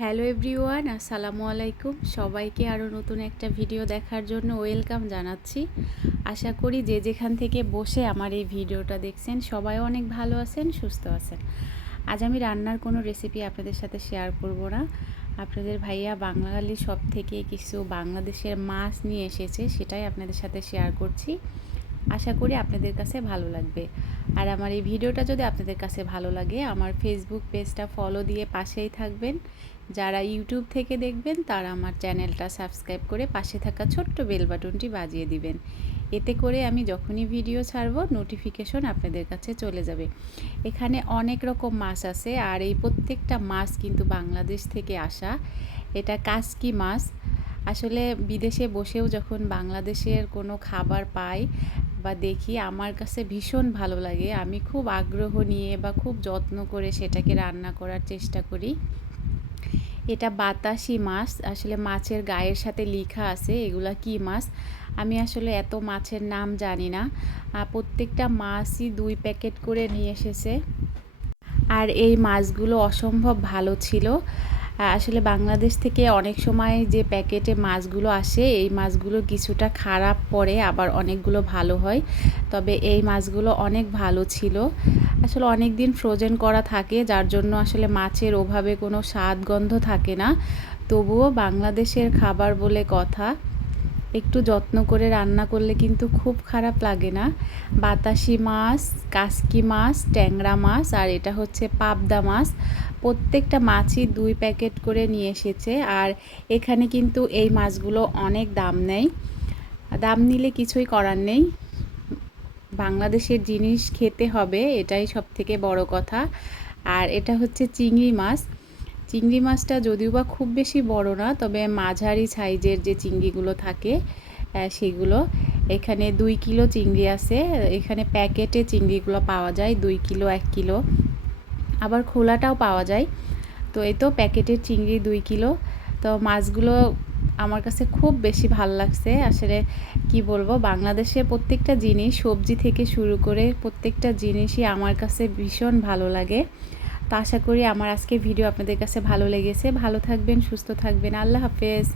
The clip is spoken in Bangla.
হ্যালো এভরিওয়ান, আসসালামু আলাইকুম। সবাইকে আরও নতুন একটা ভিডিও দেখার জন্য ওয়েলকাম জানাচ্ছি। আশা করি যে যেখান থেকে বসে আমার এই ভিডিওটা দেখছেন, সবাই অনেক ভালো আছেন, সুস্থ আছেন। আজ আমি রান্নার কোনো রেসিপি আপনাদের সাথে শেয়ার করব না। আপনাদের ভাইয়া বাঙালি সব থেকে কিছু বাংলাদেশের মাছ নিয়ে এসেছে, সেটাই আপনাদের সাথে শেয়ার করছি। আশা করি আপনাদের কাছে ভালো লাগবে। আর আমার এই ভিডিওটা যদি আপনাদের কাছে ভালো লাগে, আমার ফেসবুক পেজটা ফলো দিয়ে পাশেই থাকবেন। যারা ইউটিউব থেকে দেখবেন, তারা আমার চ্যানেলটা সাবস্ক্রাইব করে পাশে থাকা ছোট্ট বেল বাটনটি বাজিয়ে দিবেন। এতে করে আমি যখনই ভিডিও ছাড়বো নোটিফিকেশন আপনাদের কাছে চলে যাবে। এখানে অনেক রকম মাছ আছে, আর এই প্রত্যেকটা মাছ কিন্তু বাংলাদেশ থেকে আসা। এটা কাসকি মাছ। আসলে বিদেশে বসেও যখন বাংলাদেশের কোনো খাবার পাই বা দেখি, আমার কাছে ভীষণ ভালো লাগে। আমি খুব আগ্রহ নিয়ে বা খুব যত্ন করে সেটাকে রান্না করার চেষ্টা করি। এটা বাতাসি মাছ। আসলে মাছের গায়ের সাথে লিখা আছে এগুলা কি মাছ? আমি আসলে এত মাছের নাম জানি না। প্রত্যেকটা মাছই দুই প্যাকেট করে নিয়ে এসেছে। আর এই মাছগুলো অসম্ভব ভালো ছিল। আসলে বাংলাদেশ থেকে অনেক সময় যে প্যাকেটে মাছগুলো আসে, এই মাছগুলো কিছুটা খারাপ পড়ে, আবার অনেকগুলো ভালো হয়। তবে এই মাছগুলো অনেক ভালো ছিল। আসলে অনেক দিন ফ্রোজেন করা থাকে, যার জন্য আসলে মাছের ওভাবে কোনো স্বাদ গন্ধ থাকে না। তবুও বাংলাদেশের খাবার বলে কথা। একটু যত্ন করে রান্না করলে কিন্তু খুব খারাপ লাগে না। বাতাসি মাছ, কাসকি মাছ, ট্যাংরা মাছ আর এটা হচ্ছে পাবদা মাছ। প্রত্যেকটা মাছই দুই প্যাকেট করে নিয়ে এসেছে আর এখানে কিন্তু এই মাছগুলো অনেক দাম নেই দাম নিলে কিছুই করার নেই। বাংলাদেশের জিনিস খেতে হবে, এটাই সব থেকে বড় কথা। আর এটা হচ্ছে চিংড়ি মাছ। চিংড়ি মাছটা যদিও বা খুব বেশি বড় না, তবে মাঝারি সাইজের যে চিংড়িগুলো থাকে সেগুলো। এখানে দুই কিলো চিংড়ি আছে, এখানে প্যাকেটে চিংড়িগুলো পাওয়া যায়, দুই কিলো, এক কিলো। আবার খোলাটাও পাওয়া যায়। তো এই তো প্যাকেটের চিংড়ি দুই কিলো। তো মাছগুলো আমার কাছে খুব বেশি ভালো লাগছে। আসলে কি বলব, বাংলাদেশে প্রত্যেকটা জিনিস সবজি থেকে শুরু করে প্রত্যেকটা জিনিসই আমার কাছে ভীষণ ভালো লাগে। তো আশা করি আমার আজকে ভিডিও আপনাদের কাছে ভালো লেগেছে। ভালো থাকবেন, সুস্থ থাকবেন। আল্লাহ হাফেজ।